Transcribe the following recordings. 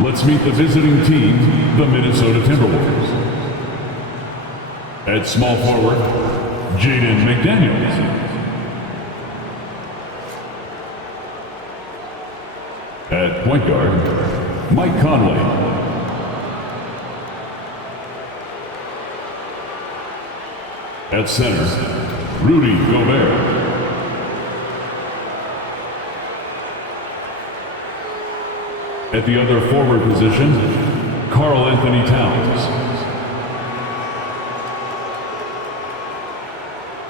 Let's meet the visiting team, the Minnesota Timberwolves. At small forward, Jaden McDaniels. At point guard, Mike Conley. At center, Rudy Gobert. At the other forward position, Karl Anthony Towns.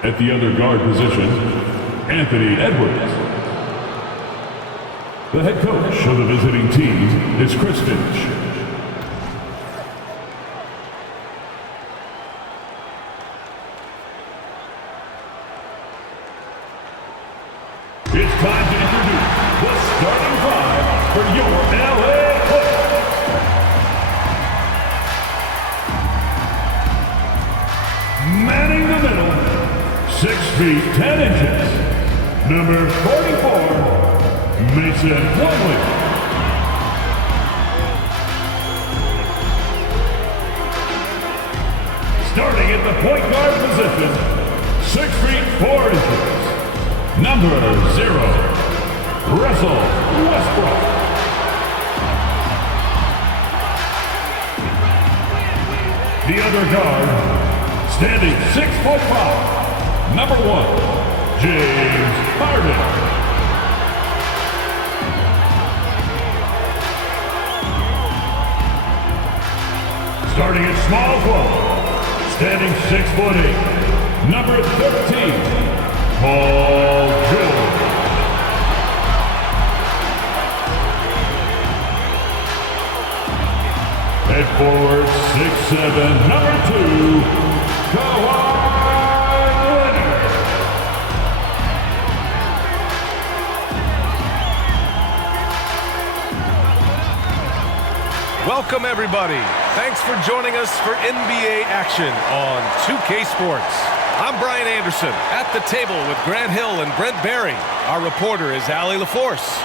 At the other guard position, Anthony Edwards. The head coach of the visiting team is Chris Finch. It's time to introduce the starting five for your LA Clippers. Manning the middle, 6 feet 10 inches, number 44, Mason Plumlee. Starting at the point guard position, 6 feet 4 inches, number 0, Russell Westbrook. The other guard, standing 6'5", number 1, James Harden. Starting at small forward, standing 6'8", number 13, Paul George. At forward, 6'7", number 2, Kawhi Leonard. Welcome, everybody. Thanks for joining us for NBA action on 2K Sports. I'm Brian Anderson at the table with Grant Hill and Brent Barry. Our reporter is Allie LaForce.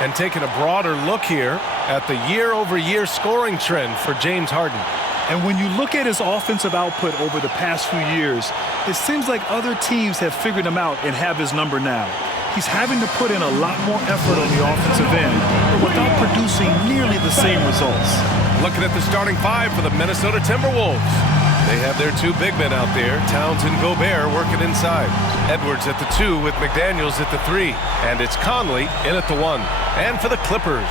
And taking a broader look here at the year-over-year scoring trend for James Harden. And when you look at his offensive output over the past few years, it seems like other teams have figured him out and have his number now. He's having to put in a lot more effort on the offensive end without producing nearly the same results. Looking at the starting five for the Minnesota Timberwolves. They have their two big men out there, Towns and Gobert, working inside. Edwards at the 2 with McDaniels at the 3. And it's Conley in at the 1. And for the Clippers,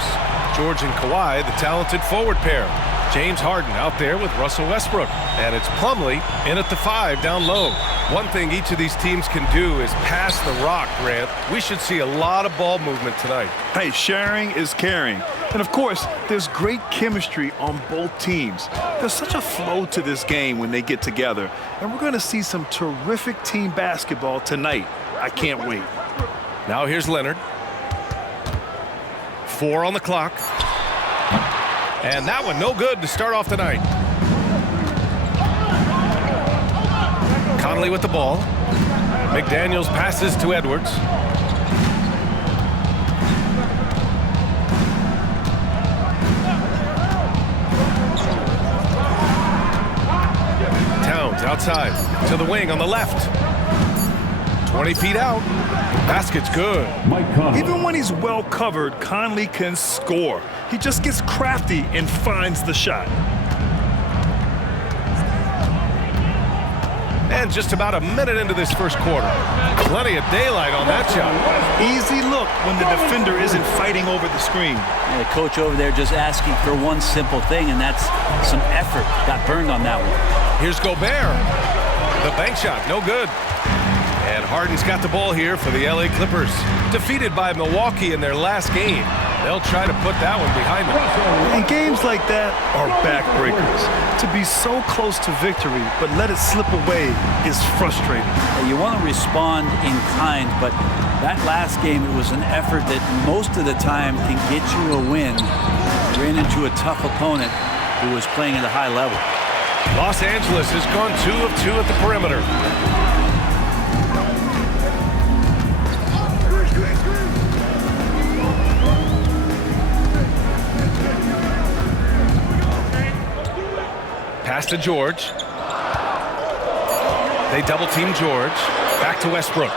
George and Kawhi, the talented forward pair. James Harden out there with Russell Westbrook. And it's Plumlee in at the 5 down low. One thing each of these teams can do is pass the rock, Grant. We should see a lot of ball movement tonight. Hey, sharing is caring. And of course, there's great chemistry on both teams. There's such a flow to this game when they get together. And we're going to see some terrific team basketball tonight. I can't wait. Now here's Leonard. 4 on the clock. And that one no good to start off the night. Conley with the ball. McDaniels passes to Edwards. Towns outside to the wing on the left. 20 feet out. Basket's good. Mike Conley. Even when he's well covered, Conley can score. He just gets crafty and finds the shot. And just about a minute into this first quarter. Plenty of daylight on that shot. Easy look when the defender isn't fighting over the screen. And the coach over there just asking for one simple thing, and that's some effort. Got burned on that one. Here's Gobert. The bank shot, no good. And Harden's got the ball here for the LA Clippers. Defeated by Milwaukee in their last game. They'll try to put that one behind them. And games like that are backbreakers. To be so close to victory, but let it slip away is frustrating. You want to respond in kind, but that last game, it was an effort that most of the time can get you a win. Ran into a tough opponent who was playing at a high level. Los Angeles has gone 2 of 2 at the perimeter. Pass to George. They double-team George. Back to Westbrook.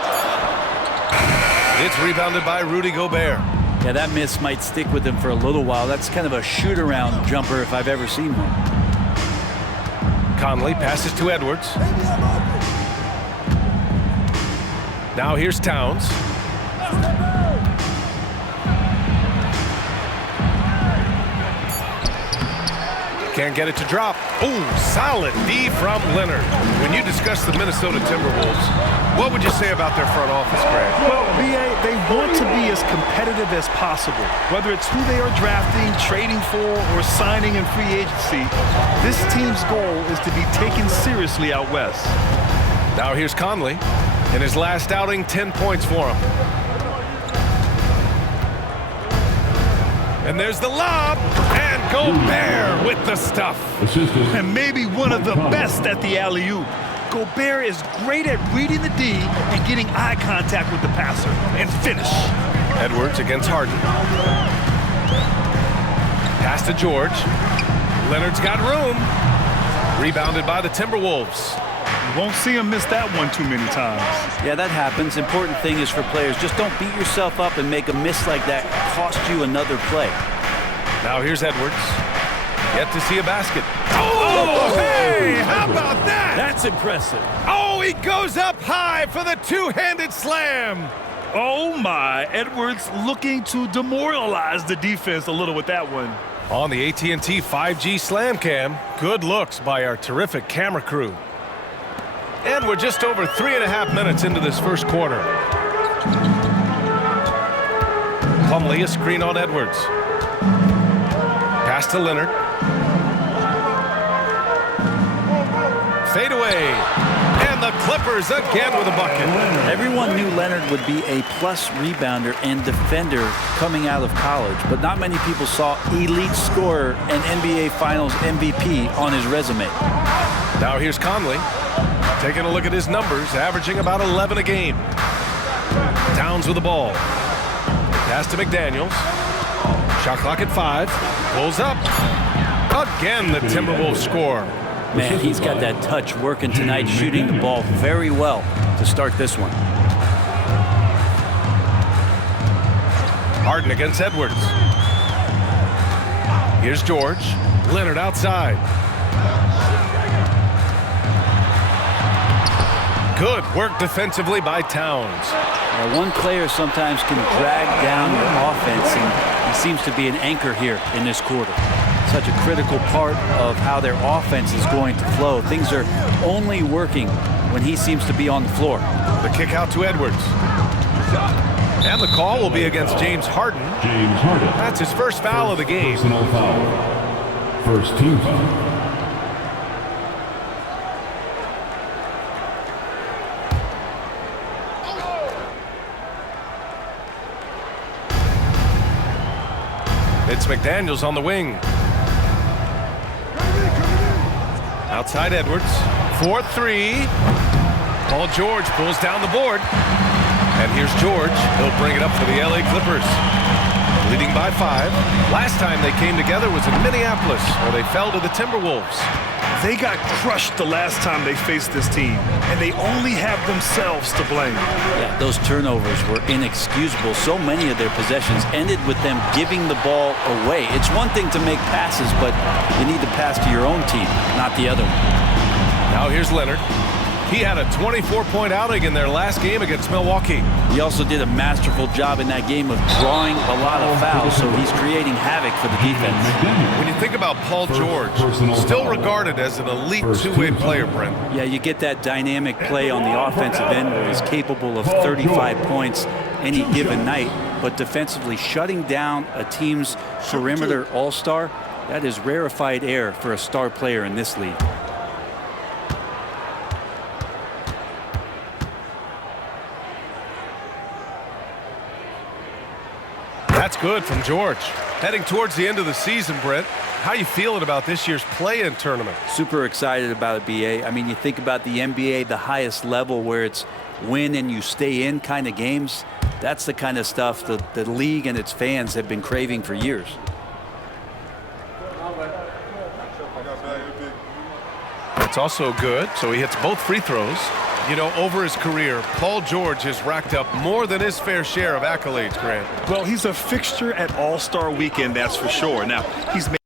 It's rebounded by Rudy Gobert. Yeah, that miss might stick with him for a little while. That's kind of a shoot-around jumper if I've ever seen one. Conley passes to Edwards. Now here's Towns. Can't get it to drop. Ooh, solid D from Leonard. When you discuss the Minnesota Timberwolves, what would you say about their front office, Grant? Well, BA, they want to be as competitive as possible. Whether it's who they are drafting, trading for, or signing in free agency, this team's goal is to be taken seriously out west. Now here's Conley. In his last outing, 10 points for him. And there's the lob. And Gobert with the stuff. And maybe one of the best at the alley-oop. Gobert is great at reading the D and getting eye contact with the passer and finish. Edwards against Harden. Pass to George. Leonard's got room. Rebounded by the Timberwolves. You won't see him miss that one too many times. Yeah, that happens. Important thing is for players, just don't beat yourself up and make a miss like that cost you another play. Now here's Edwards. Yet to see a basket. Oh, hey, how about that? That's impressive. Oh, he goes up high for the two-handed slam. Oh my, Edwards looking to demoralize the defense a little with that one. On the AT&T 5G Slam Cam, good looks by our terrific camera crew. And we're just over 3.5 minutes into this first quarter. Plumlee, a screen on Edwards. Pass to Leonard. Fade away. And the Clippers again with a bucket. Everyone knew Leonard would be a plus rebounder and defender coming out of college, but not many people saw elite scorer and NBA Finals MVP on his resume. Now here's Conley. Taking a look at his numbers, averaging about 11 a game. Towns with the ball. Pass to McDaniels. Shot clock at 5. Pulls up. Again, the Timberwolves score. Man, he's got that touch working tonight, shooting the ball very well to start this one. Harden against Edwards. Here's George. Leonard outside. Good work defensively by Towns. One player sometimes can drag down your offense, and he seems to be an anchor here in this quarter. Such a critical part of how their offense is going to flow. Things are only working when he seems to be on the floor. The kick out to Edwards. And the call will be against James Harden. James Harden. That's his first foul of the game. Personal foul. First team foul. It's McDaniels on the wing. Outside Edwards. 4-3. Paul George pulls down the board. And here's George. He'll bring it up for the LA Clippers. Leading by 5. Last time they came together was in Minneapolis, where they fell to the Timberwolves. They got crushed the last time they faced this team, and they only have themselves to blame. Yeah, those turnovers were inexcusable. So many of their possessions ended with them giving the ball away. It's one thing to make passes, but you need to pass to your own team, not the other one. Now here's Leonard. He had a 24-point outing in their last game against Milwaukee. He also did a masterful job in that game of drawing a lot of fouls, so he's creating havoc for the defense. When you think about Paul George, still regarded as an elite two-way player, Brent. Yeah, you get that dynamic play on the offensive end where he's capable of 35 points any given night, but defensively shutting down a team's perimeter all-star, that is rarefied air for a star player in this league. That's good from George. Heading towards the end of the season, Brent, how you feeling about this year's play-in tournament? Super excited about it, BA. I mean, you think about the NBA, the highest level where it's win and you stay in kind of games. That's the kind of stuff the league and its fans have been craving for years. It's also good, so he hits both free throws. You know, over his career, Paul George has racked up more than his fair share of accolades, Grant. Well, he's a fixture at All-Star Weekend, that's for sure. Now, he's made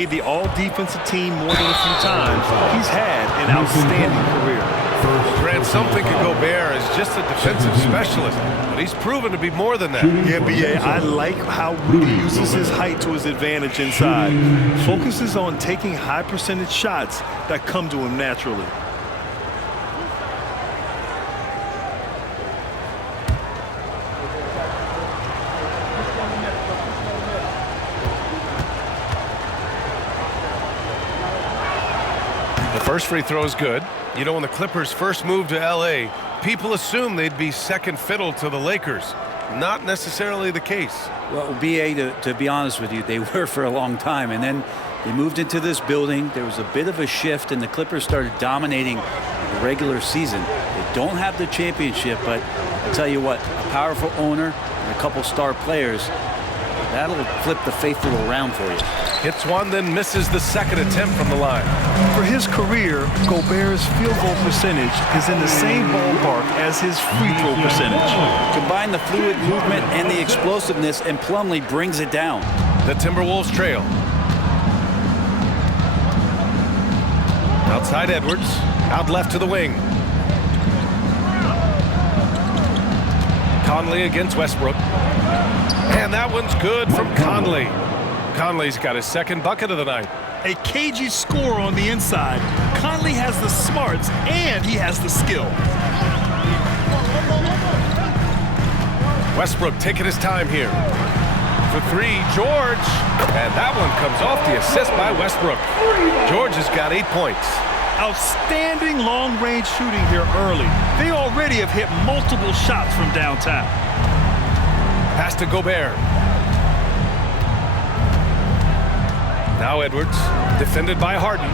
made the all-defensive team more than a few times. He's had an outstanding career. Grant, some think of Gobert as just a defensive specialist, but he's proven to be more than that. Yeah, B.A., I like how Rudy uses his height to his advantage inside. Focuses on taking high-percentage shots that come to him naturally. First free throw is good. You know, when the Clippers first moved to L.A., people assumed they'd be second fiddle to the Lakers. Not necessarily the case. Well, B.A., to be honest with you, they were for a long time. And then they moved into this building. There was a bit of a shift, and the Clippers started dominating the regular season. They don't have the championship, but I'll tell you what, a powerful owner and a couple star players, that'll flip the faithful around for you. Hits one, then misses the second attempt from the line. For his career, Gobert's field goal percentage is in the same ballpark as his free throw percentage. Combine the fluid movement and the explosiveness, and Plumlee brings it down. The Timberwolves trail. Outside Edwards, out left to the wing. Conley against Westbrook. And that one's good from Conley. Conley's got his second bucket of the night. A cagey score on the inside. Conley has the smarts and he has the skill. Westbrook taking his time here. For three, George. And that one comes off the assist by Westbrook. George has got 8 points. Outstanding long-range shooting here early. They already have hit multiple shots from downtown. Pass to Gobert. Now Edwards, defended by Harden.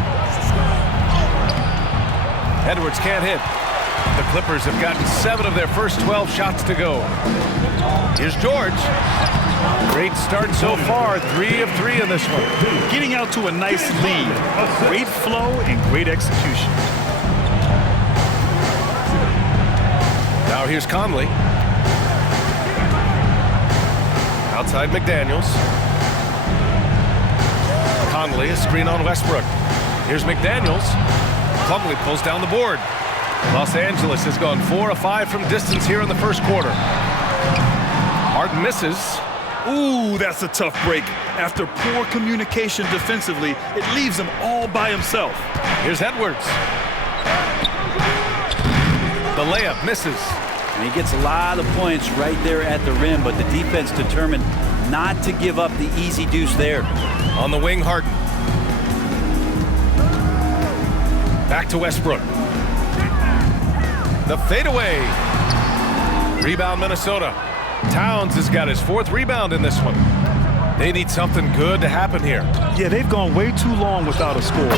Edwards can't hit. The Clippers have gotten 7 of their first 12 shots to go. Here's George. Great start so far, 3 of 3 in this one. Getting out to a nice lead. Great flow and great execution. Now here's Conley. Outside McDaniels. Conley, a screen on Westbrook. Here's McDaniels. Plumlee pulls down the board. Los Angeles has gone 4 of 5 from distance here in the first quarter. Harden misses. Ooh, that's a tough break. After poor communication defensively, it leaves him all by himself. Here's Edwards. The layup misses. And he gets a lot of points right there at the rim, but the defense determined not to give up the easy deuce there. On the wing, Harden. Back to Westbrook. The fadeaway. Rebound, Minnesota. Towns has got his 4th rebound in this one. They need something good to happen here. Yeah, they've gone way too long without a score.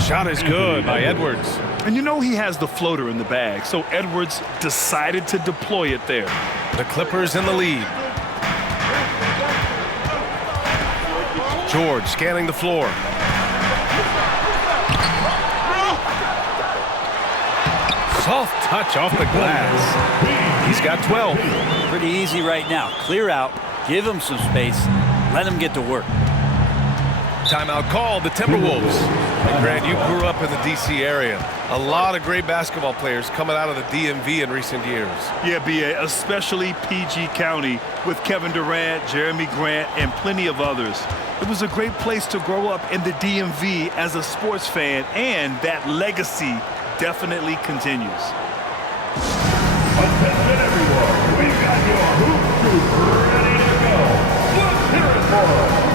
Shot is good by Edwards. And you know he has the floater in the bag, so Edwards decided to deploy it there. The Clippers in the lead. George scanning the floor. Soft touch off the glass. He's got 12. Pretty easy right now. Clear out, give him some space, let him get to work. Timeout called, the Timberwolves. And Grant, you grew up in the D.C. area. A lot of great basketball players coming out of the DMV in recent years. Yeah, B.A., especially PG County with Kevin Durant, Jeremy Grant, and plenty of others. It was a great place to grow up in the DMV as a sports fan, and that legacy definitely continues. Attention everyone, we've got your hoop crew ready to go. Let's hear it for them.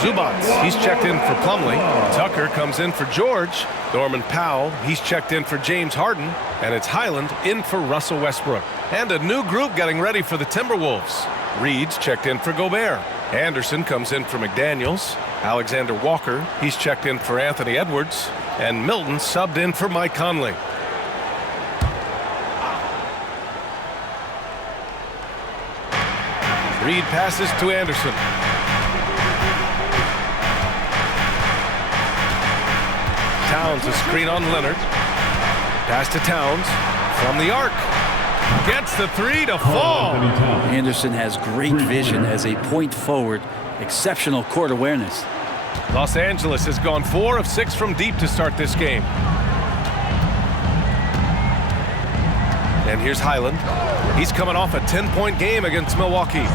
Zubats, he's checked in for Plumlee. Tucker comes in for George. Norman Powell, he's checked in for James Harden. And it's Highland in for Russell Westbrook. And a new group getting ready for the Timberwolves. Reed's checked in for Gobert. Anderson comes in for McDaniels. Alexander Walker, he's checked in for Anthony Edwards. And Milton subbed in for Mike Conley. Reed passes to Anderson. Towns a screen on Leonard. Pass to Towns from the arc. Gets the three to fall. Anderson has great vision as a point forward. Exceptional court awareness. Los Angeles has gone 4 of 6 from deep to start this game. And here's Highland. He's coming off a 10-point game against Milwaukee.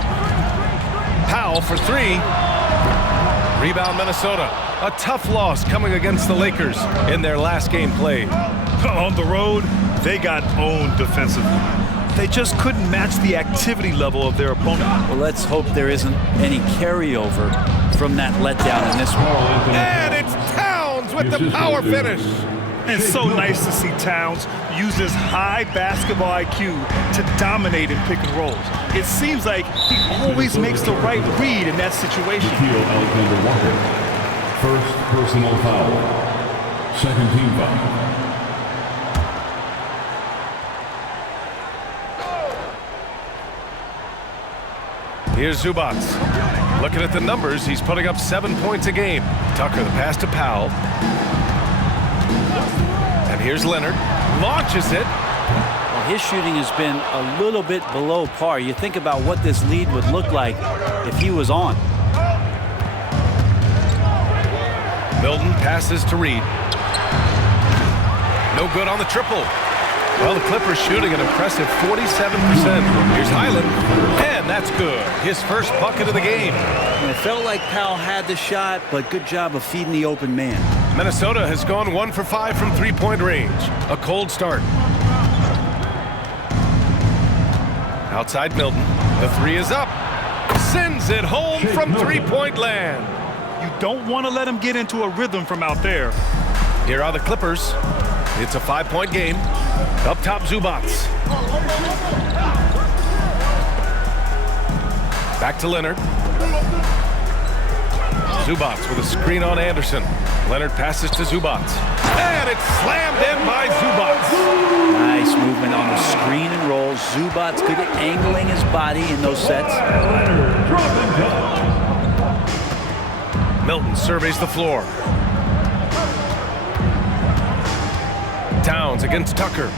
Powell for 3. Rebound Minnesota. A tough loss coming against the Lakers in their last game played. On the road, they got owned defensively. They just couldn't match the activity level of their opponent. Well, let's hope there isn't any carryover from that letdown in this one. And it's Towns with the power finish. And so nice to see Towns use his high basketball IQ to dominate in pick and rolls. It seems like he always makes the right read in that situation. Alexander Walker. First personal foul. Second team foul. Here's Zubats. Looking at the numbers, he's putting up 7 points a game. Tucker, the pass to Powell. And here's Leonard. Launches it. Well, his shooting has been a little bit below par. You think about what this lead would look like if he was on. Milton passes to Reed. No good on the triple. Well, the Clippers shooting an impressive 47%. Here's Highland, and that's good. His first bucket of the game. And it felt like Powell had the shot, but good job of feeding the open man. Minnesota has gone 1 for 5 from three-point range. A cold start. Outside Milton. The 3 is up. Sends it home from three-point land. You don't want to let him get into a rhythm from out there. Here are the Clippers. It's a 5-point game. Up top, Zubats. Back to Leonard. Zubats with a screen on Anderson. Leonard passes to Zubats. And it's slammed in by Zubats. Nice movement on the screen and roll. Zubats good at angling his body in those sets. Milton surveys the floor. Towns against Tucker.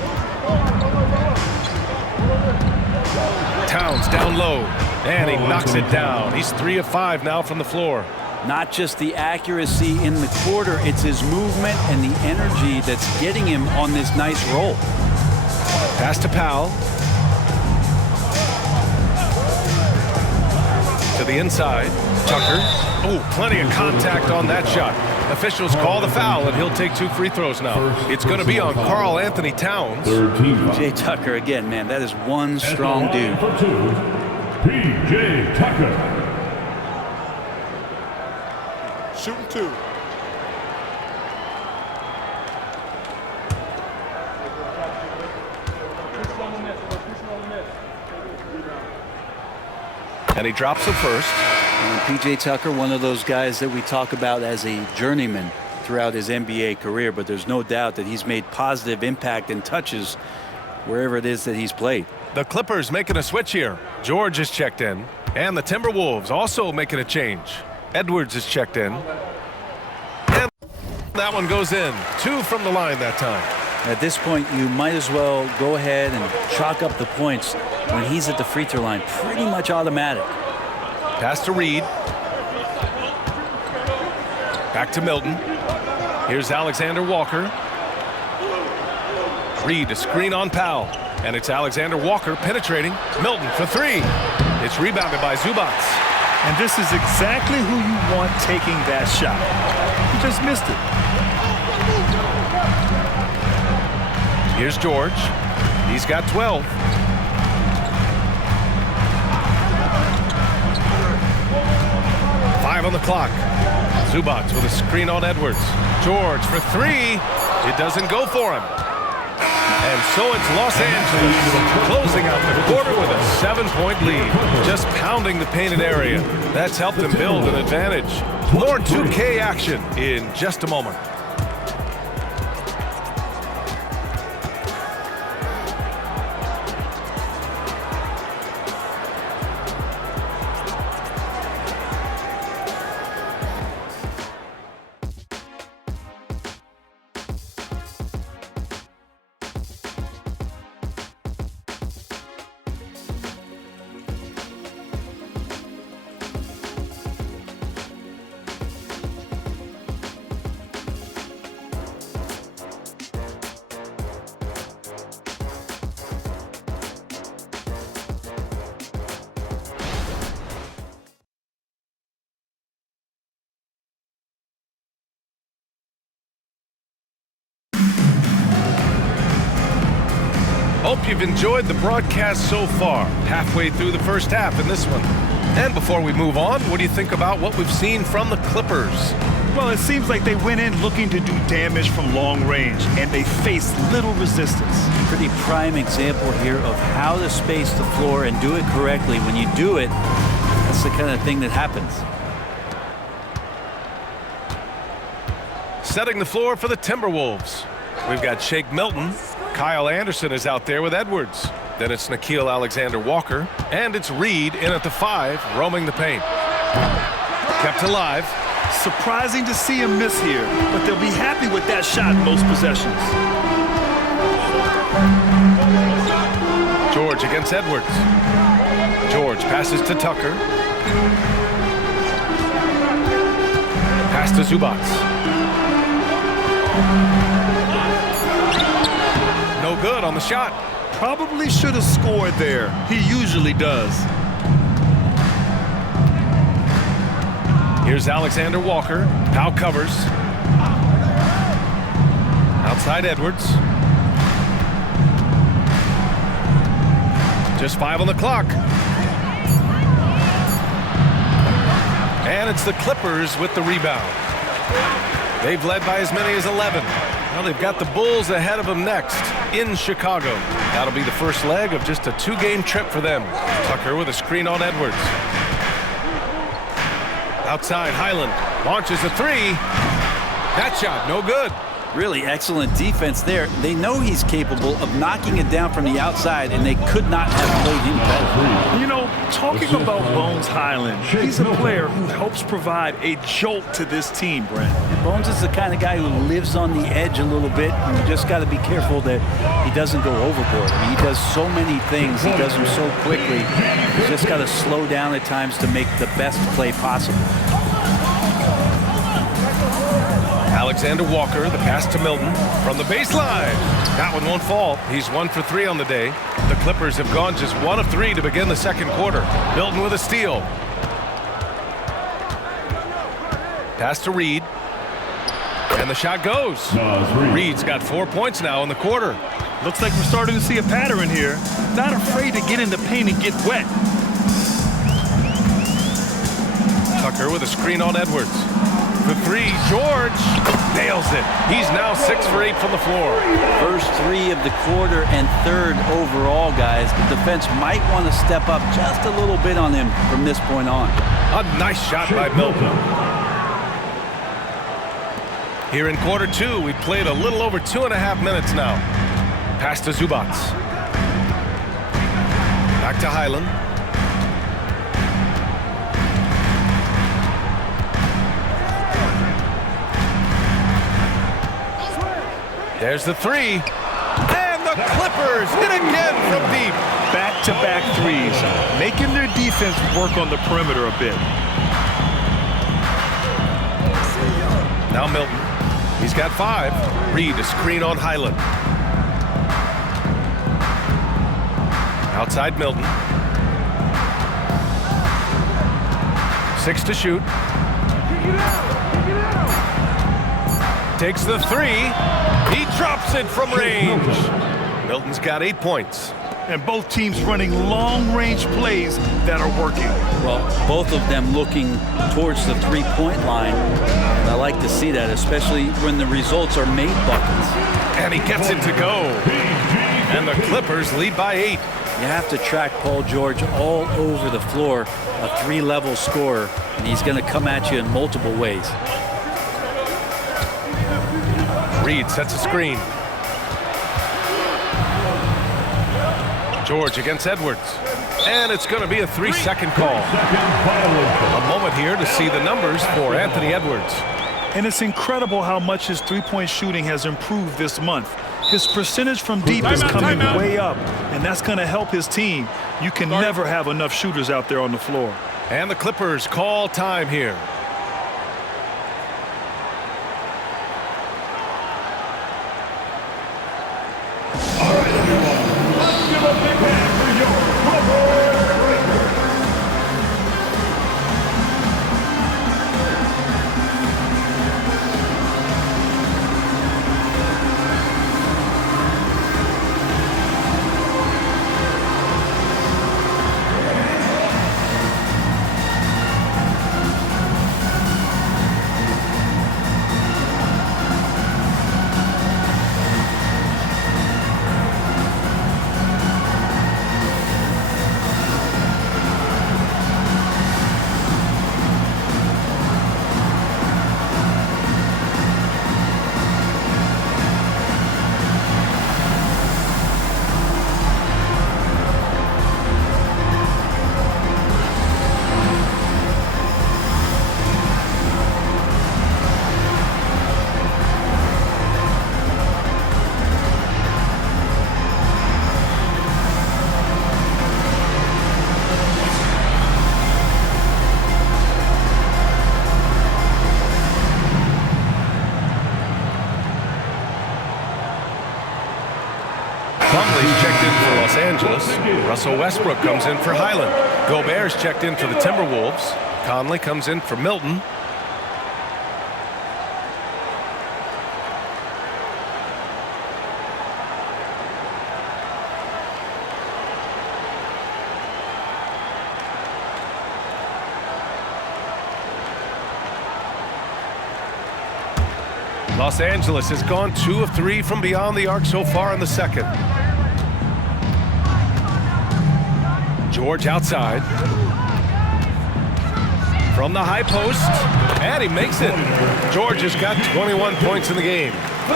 Towns down low, and he knocks it down. He's 3 of 5 now from the floor. Not just the accuracy in the quarter, it's his movement and the energy that's getting him on this nice roll. Pass to Powell. To the inside, Tucker. Oh, plenty of contact on that shot. Officials call the foul, and he'll take 2 free throws now. It's going to be on Karl Anthony Towns. P.J. Tucker again, man, that is one strong dude. For 2, P.J. Tucker. Shooting 2. And he drops the first. And P.J. Tucker, one of those guys that we talk about as a journeyman throughout his NBA career, but there's no doubt that he's made positive impact and touches wherever it is that he's played. The Clippers making a switch here. George is checked in, and the Timberwolves also making a change. Edwards is checked in, and that one goes in. 2 from the line that time. At this point, you might as well go ahead and chalk up the points when he's at the free throw line. Pretty much automatic. Pass to Reed. Back to Milton. Here's Alexander Walker. Reed, a screen on Powell. And it's Alexander Walker penetrating. Milton for 3. It's rebounded by Zubats. And this is exactly who you want taking that shot. He just missed it. Here's George. He's got 12. On the clock. Zubats with a screen on Edwards. George for three. It doesn't go for him. And so it's Los Angeles closing out the quarter with a 7-point lead. Just pounding the painted area. That's helped them build an advantage. More 2K action in just a moment. Hope you've enjoyed the broadcast so far. Halfway through the first half in this one. And before we move on, what do you think about what we've seen from the Clippers? Well, it seems like they went in looking to do damage from long range, and they faced little resistance. Pretty prime example here of how to space the floor and do it correctly. When you do it, that's the kind of thing that happens. Setting the floor for the Timberwolves. We've got Shake Milton. Kyle Anderson is out there with Edwards. Then it's Nickeil Alexander-Walker. And it's Reed in at the 5, roaming the paint. Kept alive. Surprising to see him miss here, but they'll be happy with that shot most possessions. George against Edwards. George passes to Tucker. Pass to Zubats. No good on the shot. Probably should have scored there. He usually does. Here's Alexander Walker. Powell covers. Outside Edwards. Just 5 on the clock. And it's the Clippers with the rebound. They've led by as many as 11. Now they've got the Bulls ahead of them next in Chicago. That'll be the first leg of just a 2-game trip for them. Tucker with a screen on Edwards. Outside, Highland launches a 3. That shot, no good. Really excellent defense there. They know he's capable of knocking it down from the outside, and they could not have played him better. You know, talking about Bones Highland, he's a player who helps provide a jolt to this team, Brent. And Bones is the kind of guy who lives on the edge a little bit, and you just got to be careful that he doesn't go overboard. I mean, he does so many things. He does them so quickly. You just got to slow down at times to make the best play possible. Alexander Walker, the pass to Milton from the baseline. That one won't fall. He's 1 for 3 on the day. The Clippers have gone just 1 of 3 to begin the second quarter. Milton with a steal. Pass to Reed. And the shot goes. Reed's got 4 points now in the quarter. Looks like we're starting to see a pattern here. Not afraid to get in the paint and get wet. Tucker with a screen on Edwards. For 3, George nails it. He's now 6 for 8 from the floor. First 3 of the quarter and 3rd overall, guys. The defense might want to step up just a little bit on him from this point on. A nice shot by Milton. Here in quarter 2, we've played a little over 2.5 minutes now. Pass to Zubats. Back to Highland. There's the 3. And the Clippers hit again from deep. Back-to-back threes, making their defense work on the perimeter a bit. Now Milton. He's got 5. Reed, a screen on Highland. Outside Milton. 6 to shoot. Takes the 3. He drops it from range. Milton's got 8 points. and both teams running long-range plays that are working. Well, both of them looking towards the three-point line. And I like to see that, especially when the results are made buckets. And he gets it to go. And the Clippers lead by 8. You have to track Paul George all over the floor, a 3-level scorer, and he's going to come at you in multiple ways. Reed sets a screen. George against Edwards. And it's going to be a 3-second call. A moment here to see the numbers for Anthony Edwards. And it's incredible how much his three-point shooting has improved this month. His percentage from deep is coming way up, and that's going to help his team. You can never have enough shooters out there on the floor. And the Clippers call time here. Plumlee's checked in for Los Angeles. Russell Westbrook comes in for Highland. Gobert's checked in for the Timberwolves. Conley comes in for Milton. Los Angeles has gone 2 of 3 from beyond the arc so far in the second. George outside. From the high post. And he makes it. George has got 21 points in the game.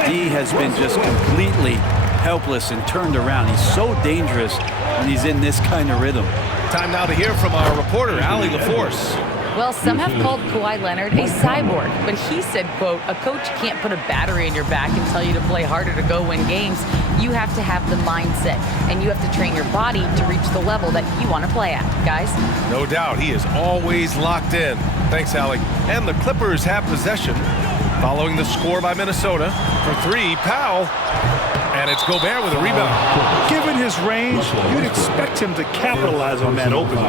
D has been just completely helpless and turned around. He's so dangerous when he's in this kind of rhythm. Time now to hear from our reporter, Allie LaForce. Well, some have called Kawhi Leonard a cyborg, but he said, quote, a coach can't put a battery in your back and tell you to play harder to go win games. You have to have the mindset, and you have to train your body to reach the level that you want to play at, guys. No doubt, he is always locked in. Thanks, Allie. And the Clippers have possession following the score by Minnesota. For 3, Powell. And it's Gobert with a rebound. Given his range, you'd expect him to capitalize on that opening.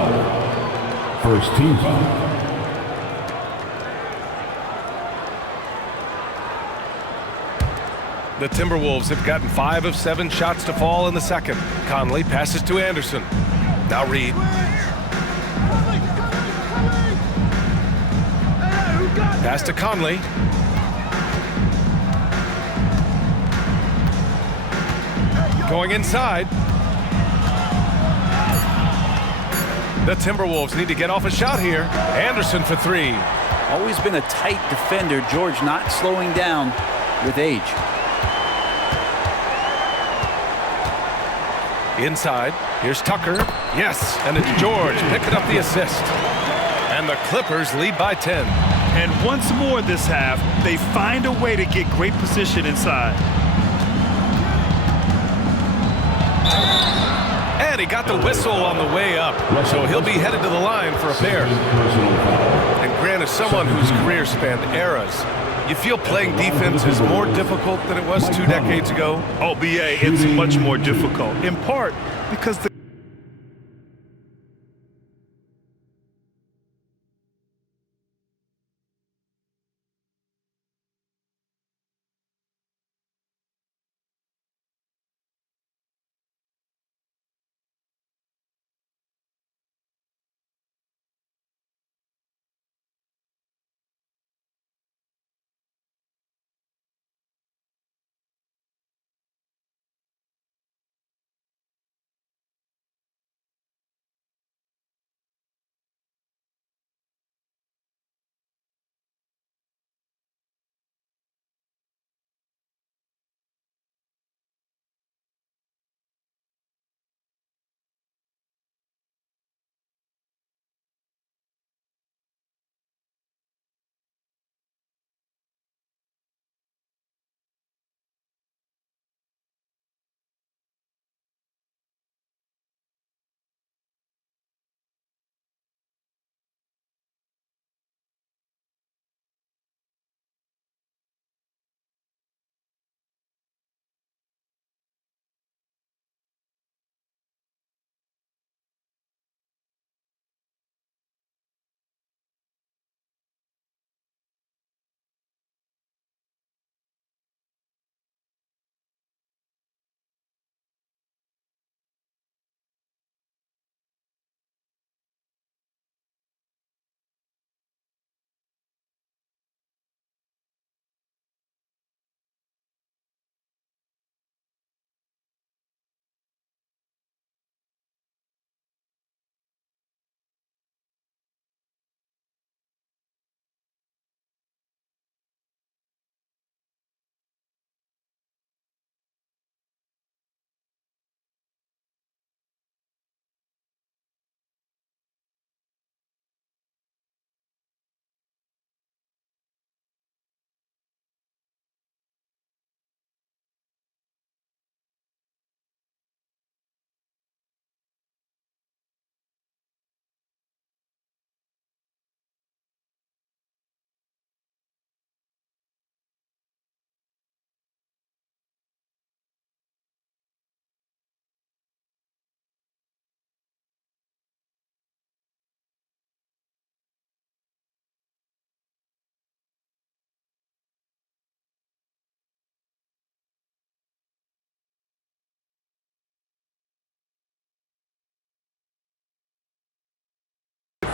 First team foul. The Timberwolves have gotten 5 of 7 shots to fall in the second. Conley passes to Anderson. Now Reed. Pass to Conley. Going inside. The Timberwolves need to get off a shot here. Anderson for 3. Always been a tight defender. George not slowing down with age. Inside, here's Tucker. Yes, and it's George picking up the assist. And the Clippers lead by 10. And once more this half, they find a way to get great position inside. And he got the whistle on the way up, so he'll be headed to the line for a pair. And Grant, as someone whose career spanned eras, you feel playing defense is more difficult than it was 2 decades ago? Oh, BA, it's much more difficult, in part because the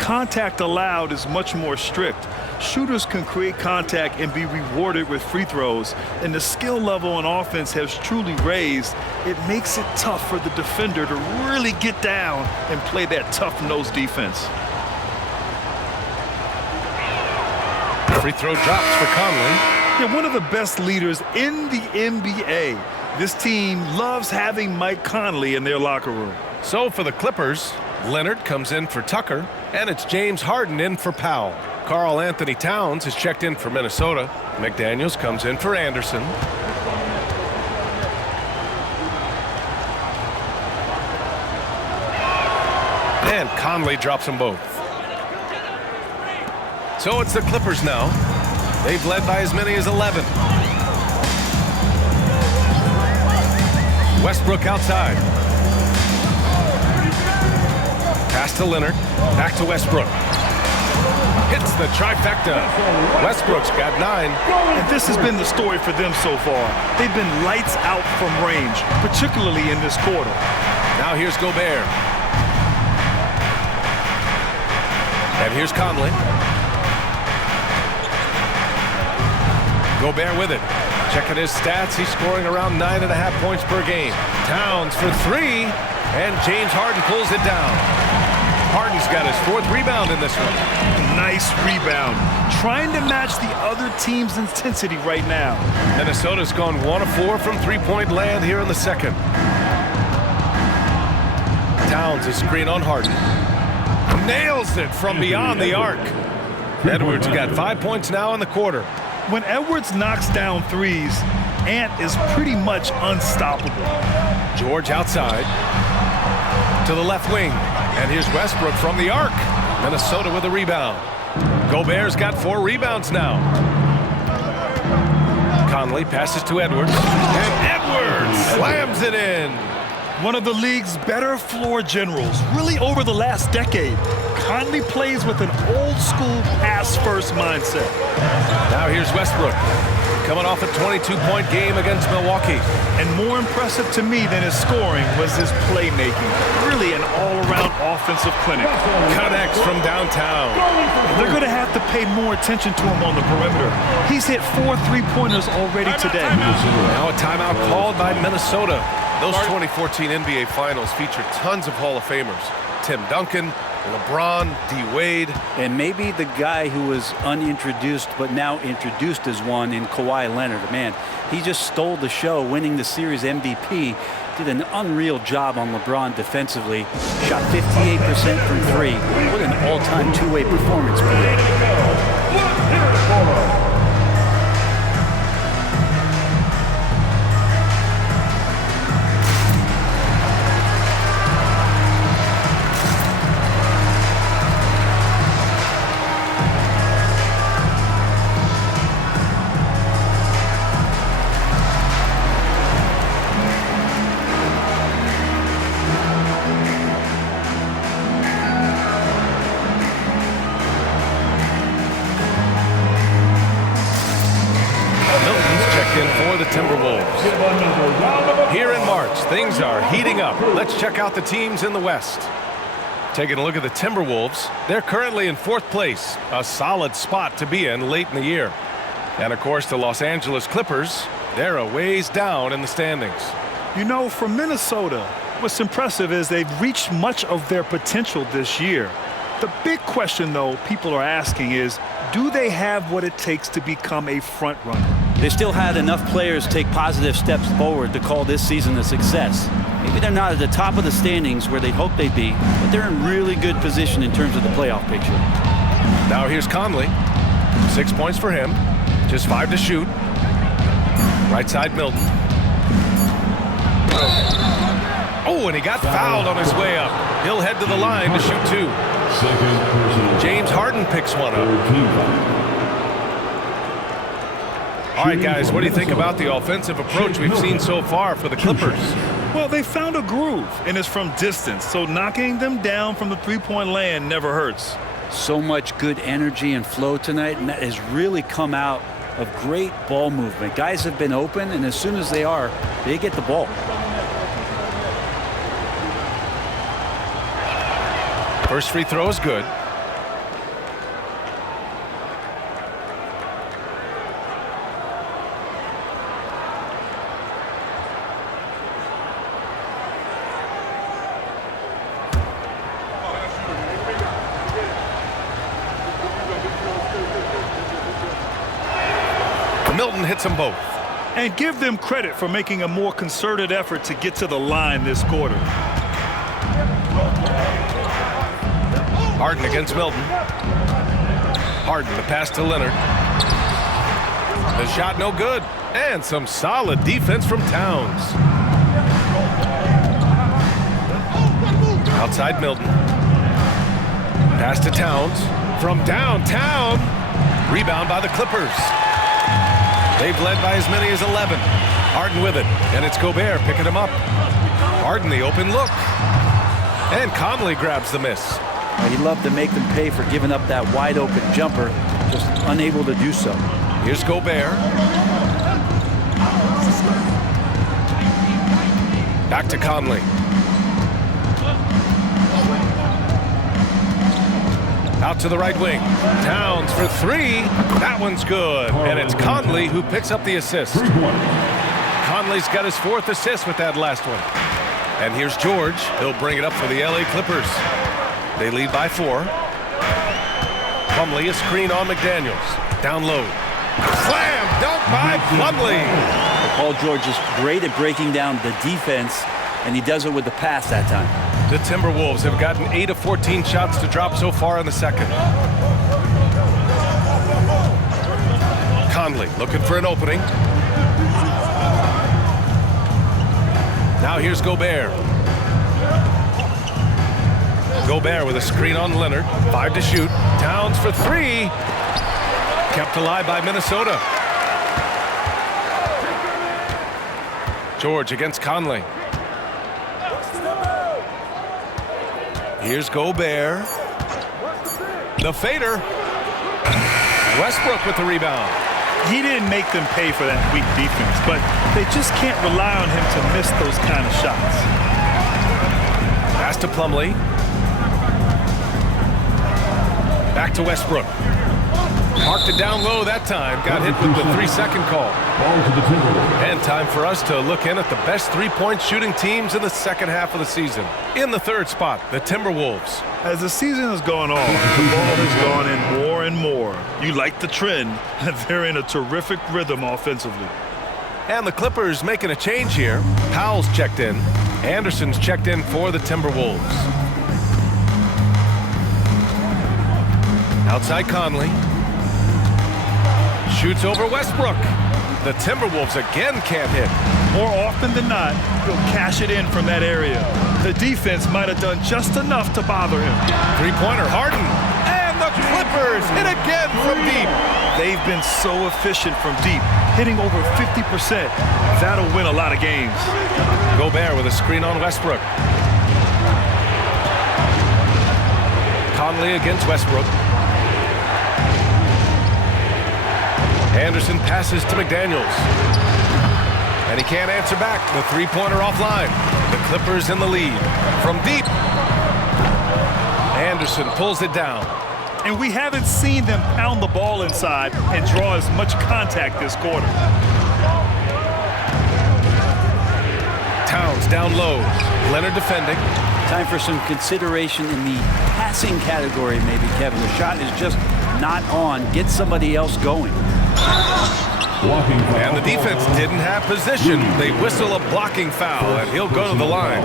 contact allowed is much more strict. Shooters can create contact and be rewarded with free throws, and the skill level on offense has truly raised. It makes it tough for the defender to really get down and play that tough-nosed defense. Free throw drops for Conley. Yeah, one of the best leaders in the NBA. This team loves having Mike Conley in their locker room. So for the Clippers, Leonard comes in for Tucker, and it's James Harden in for Powell. Karl Anthony Towns is checked in for Minnesota. McDaniels comes in for Anderson. And Conley drops them both. So it's the Clippers now. They've led by as many as 11. Westbrook outside. Pass to Leonard. Back to Westbrook. Hits the trifecta. Westbrook's got 9. And this has been the story for them so far. They've been lights out from range, particularly in this quarter. Now here's Gobert. And here's Conley. Gobert with it. Checking his stats, he's scoring around 9.5 points per game. Towns for 3, and James Harden pulls it down. Harden's got his 4th rebound in this one. Nice rebound. Trying to match the other team's intensity right now. Minnesota's gone 1 of 4 from three-point land here in the second. Towns is screen on Harden. Nails it from beyond the arc. Edwards got 5 points now in the quarter. When Edwards knocks down threes, Ant is pretty much unstoppable. George outside to the left wing. And here's Westbrook from the arc. Minnesota with a rebound. Gobert's got 4 rebounds now. Conley passes to Edwards. And Edwards slams it in. One of the league's better floor generals, really over the last decade. Conley plays with an old-school pass-first mindset. Now here's Westbrook, coming off a 22-point game against Milwaukee. And more impressive to me than his scoring was his playmaking. Really an all-around offensive clinic. Connects from downtown. They're going to have to pay more attention to him on the perimeter. He's hit 4 3-pointers already today. Now a timeout called by Minnesota. Those 2014 NBA Finals featured tons of Hall of Famers. Tim Duncan, LeBron, D-Wade. And maybe the guy who was unintroduced but now introduced as one in Kawhi Leonard. Man, he just stole the show, winning the series MVP. Did an unreal job on LeBron defensively. Shot 58% from 3. What an all-time two-way performance. Timberwolves. Here in March, things are heating up. Let's check out the teams in the West. Taking a look at the Timberwolves, they're currently in 4th place, a solid spot to be in late in the year. And of course, the Los Angeles Clippers, they're a ways down in the standings. You know, for Minnesota, what's impressive is they've reached much of their potential this year. The big question, though, people are asking is, do they have what it takes to become a front runner? They still had enough players take positive steps forward to call this season a success. Maybe they're not at the top of the standings where they'd hope they'd be, but they're in really good position in terms of the playoff picture. Now here's Conley. 6 points for him. Just 5 to shoot. Right side, Milton. Oh, and he got fouled on his way up. He'll head to the line to shoot 2. James Harden picks one up. All right, guys, what do you think about the offensive approach we've seen so far for the Clippers? Well, they found a groove, and it's from distance, so knocking them down from the three-point land never hurts. So much good energy and flow tonight, and that has really come out of great ball movement. Guys have been open, and as soon as they are, they get the ball. First free throw is good. Milton hits them both. And give them credit for making a more concerted effort to get to the line this quarter. Harden against Milton. Harden, the pass to Leonard. The shot no good. And some solid defense from Towns. Outside Milton. Pass to Towns. From downtown. Rebound by the Clippers. They've led by as many as 11. Harden with it. And it's Gobert picking him up. Harden the open look. And Conley grabs the miss. He'd love to make them pay for giving up that wide open jumper. Just unable to do so. Here's Gobert. Back to Conley. Out to the right wing. Towns for three. That one's good. And it's Conley who picks up the assist. Conley's got his 4th assist with that last one. And here's George. He'll bring it up for the LA Clippers. They lead by 4. Plumlee a screen on McDaniels. Down low. Slam dunk by Plumlee. Paul George is great at breaking down the defense, and he does it with the pass that time. The Timberwolves have gotten 8 of 14 shots to drop so far in the second. Conley looking for an opening. Now here's Gobert. Gobert with a screen on Leonard. 5 to shoot. Towns for 3. Kept alive by Minnesota. George against Conley. Here's Gobert. The fader. Westbrook with the rebound. He didn't make them pay for that weak defense, but they just can't rely on him to miss those kind of shots. Pass to Plumlee. Back to Westbrook. Marked it down low that time. Got hit with the 3-second call. Ball to the Timberwolves. And time for us to look in at the best three-point shooting teams in the second half of the season. In the 3rd spot, the Timberwolves. As the season has gone on, the ball has gone in more and more. You like the trend. They're in a terrific rhythm offensively. And the Clippers making a change here. Powell's checked in. Anderson's checked in for the Timberwolves. Outside Conley. Shoots over Westbrook. The Timberwolves again can't hit. More often than not, he'll cash it in from that area. The defense might have done just enough to bother him. Three-pointer Harden. And the Clippers hit again from deep. They've been so efficient from deep, hitting over 50%. That'll win a lot of games. Gobert with a screen on Westbrook. Conley against Westbrook. Anderson passes to McDaniels. And he can't answer back. The three-pointer offline. The Clippers in the lead. From deep. Anderson pulls it down. And we haven't seen them pound the ball inside and draw as much contact this quarter. Towns down low. Leonard defending. Time for some consideration in the passing category, maybe, Kevin. The shot is just not on. Get somebody else going. And the defense didn't have position. They whistle a blocking foul, and he'll go to the line.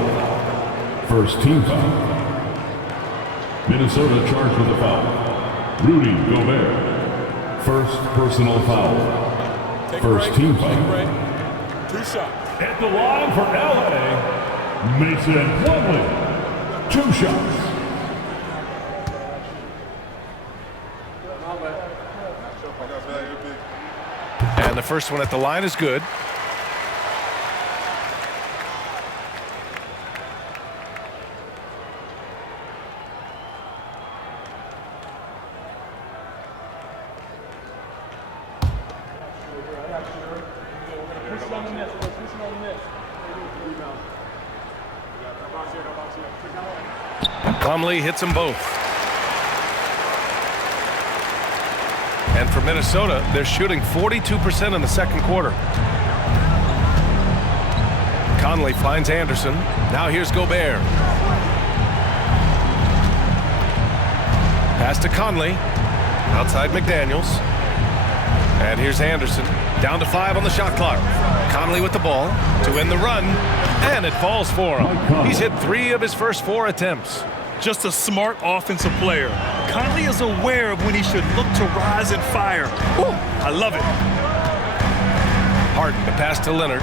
First team foul. Minnesota charged with a foul. Rudy Gobert. First personal foul. First team foul. 2 shots. At the line for LA, Mason Plumlee. 2 shots. And the first one at the line is good. Plumlee hits them both. And for Minnesota, they're shooting 42% in the second quarter. Conley finds Anderson. Now here's Gobert. Pass to Conley. Outside McDaniels. And here's Anderson, down to 5 on the shot clock. Conley with the ball to win the run, and it falls for him. He's hit 3 of his first 4 attempts. Just a smart offensive player. Conley is aware of when he should look to rise and fire. Ooh, I love it. Harden to pass to Leonard.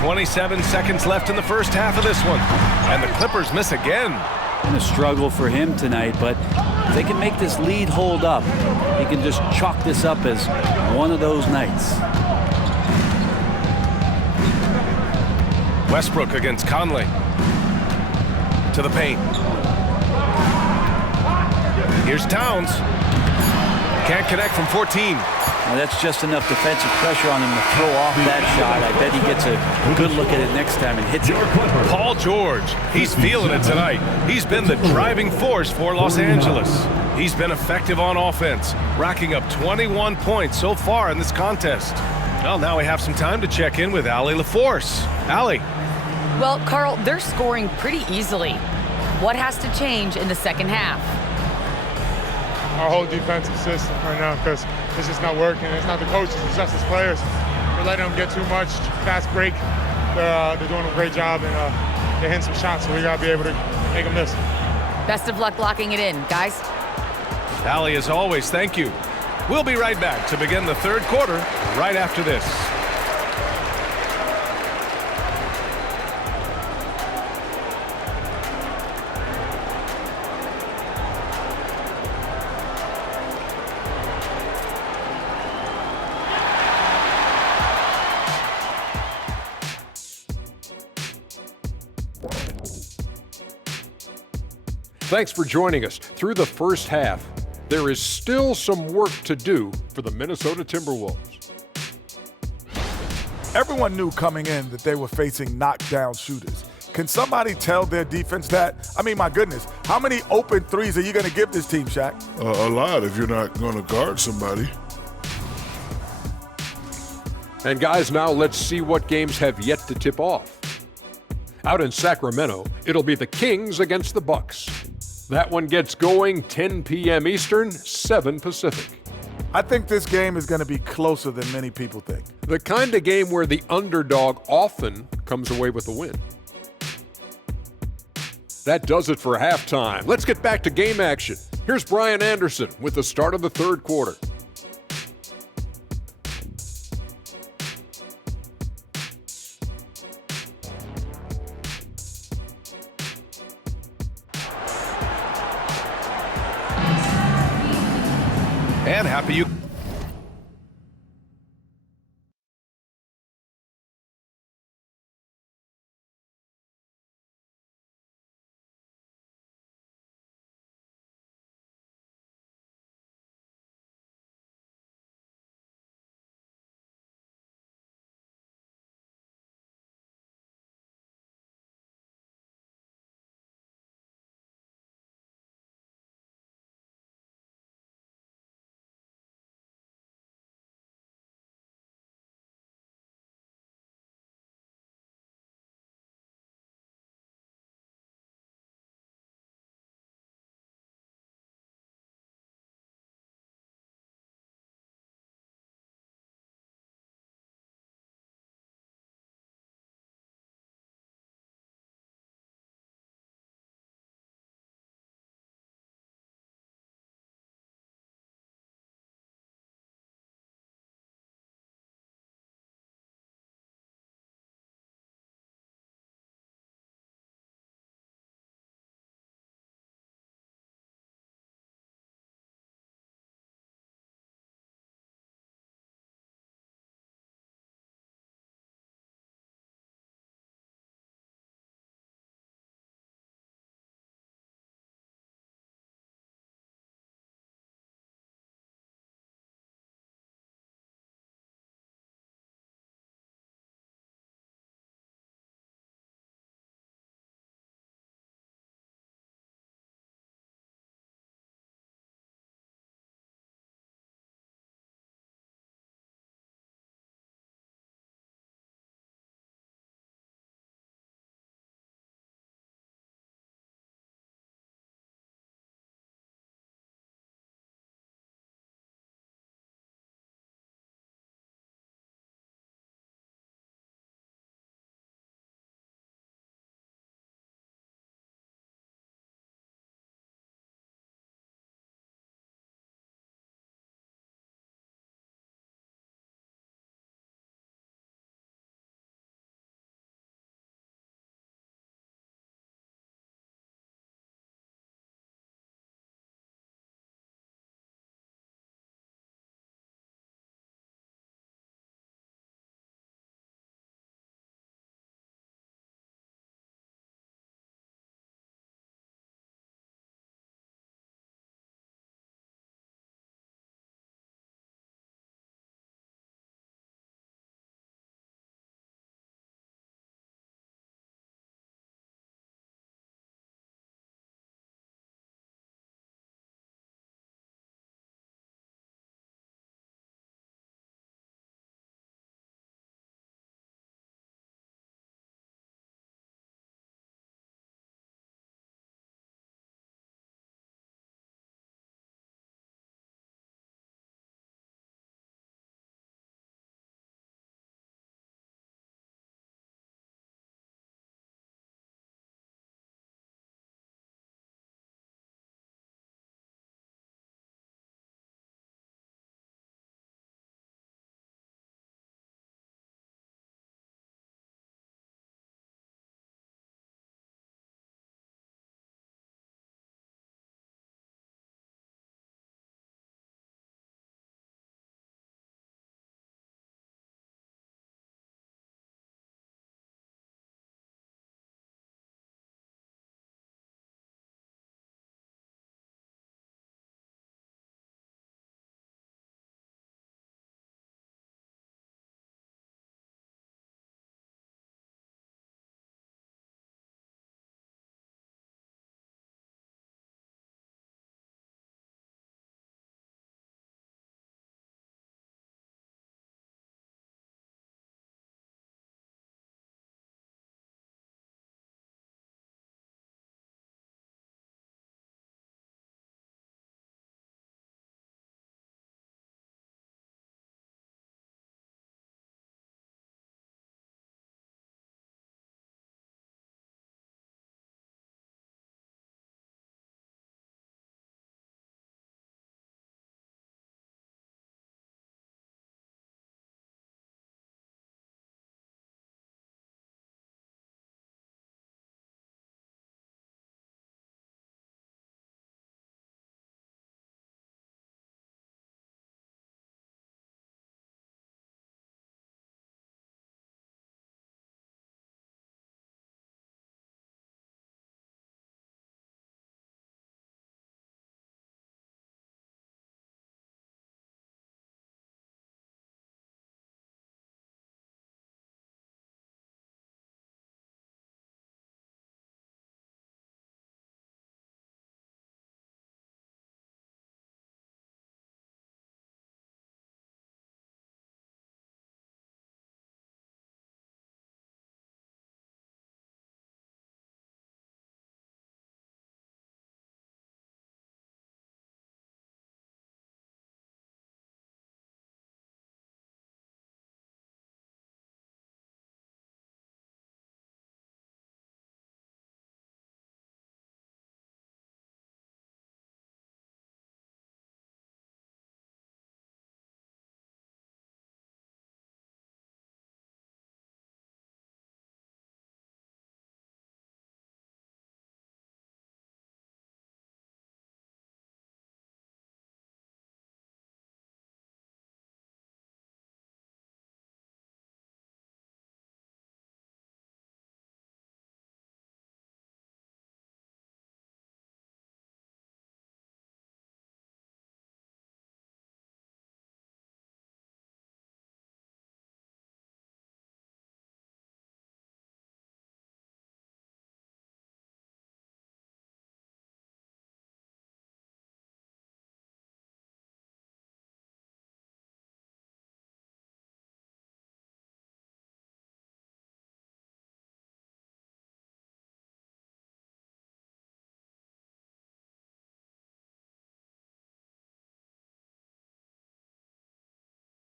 27 seconds left in the first half of this one. And the Clippers miss again. Been a struggle for him tonight, but if they can make this lead hold up, he can just chalk this up as one of those nights. Westbrook against Conley. To the paint. Here's Towns. Can't connect from 14. Now that's just enough defensive pressure on him to throw off that shot. I bet he gets a good look at it next time and hits it. Paul George, he's feeling it tonight. He's been the driving force for Los Angeles. He's been effective on offense, racking up 21 points so far in this contest. Well, now we have some time to check in with Allie LaForce. Allie. Well, Carl, they're scoring pretty easily. What has to change in the second half? Our whole defensive system right now, because it's just not working. It's not the coaches, it's just the players. We're letting them get too much fast break. They're doing a great job, and they're hitting some shots, so we got to be able to make them miss. Best of luck locking it in, guys. Allie, as always, thank you. We'll be right back to begin the third quarter right after this. Thanks for joining us. Through the first half, there is still some work to do for the Minnesota Timberwolves. Everyone knew coming in that they were facing knockdown shooters. Can somebody tell their defense that? I mean, my goodness, how many open threes are you going to give this team, Shaq? A lot if you're not going to guard somebody. And guys, now let's see what games have yet to tip off. Out in Sacramento, it'll be the Kings against the Bucks. That one gets going 10 p.m. Eastern, 7 Pacific. I think this game is going to be closer than many people think. The kind of game where the underdog often comes away with the win. That does it for halftime. Let's get back to game action. Here's Brian Anderson with the start of the third quarter. And happy you